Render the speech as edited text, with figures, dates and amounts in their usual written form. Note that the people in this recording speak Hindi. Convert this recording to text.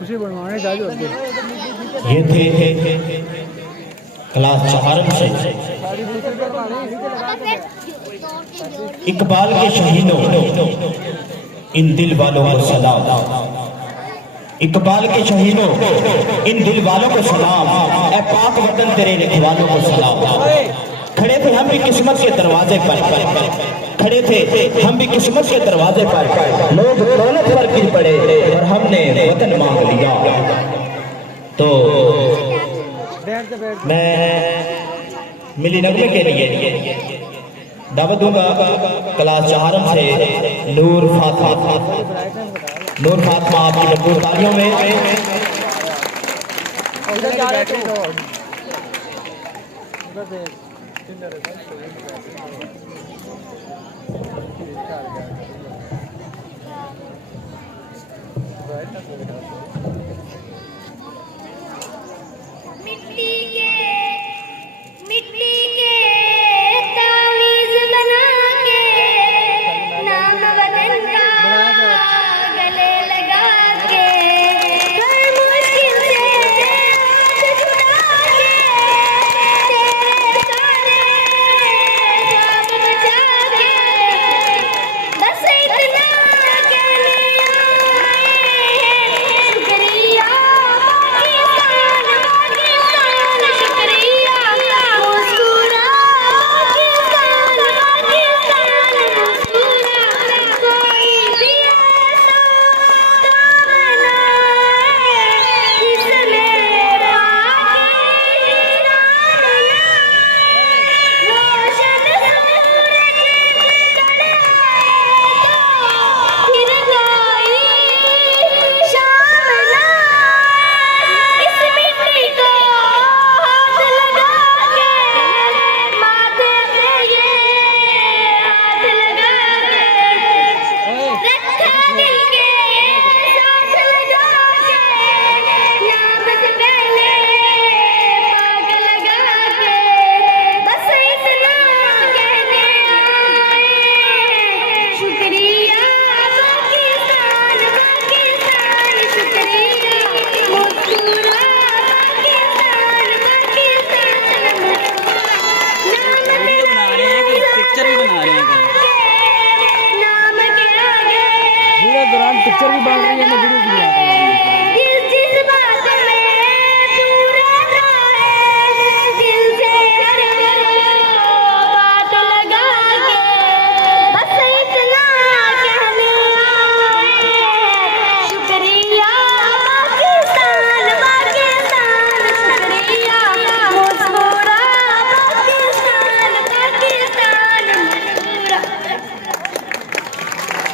ये थे क्लास 4 से इकबाल के शहीदों इन दिल वालों को सलाम। इकबाल के शहीदों इन दिल वालों को सलाम। ए पाक वतन तेरे रखवालों को सलाम। खड़े थे हम भी किस्मत के दरवाजे पर, खड़े थे हम भी किस्मत के दरवाजे पर। लोग दौलत पर गिर पड़े और हमने वतन मांग लिया। तो मैं मिली नगमे के लिए दावत दूंगा क्लास 4 से नूर फातिमा आपकी भरपूर तालियों में। पिक्चर भी बन रही है, वीडियो की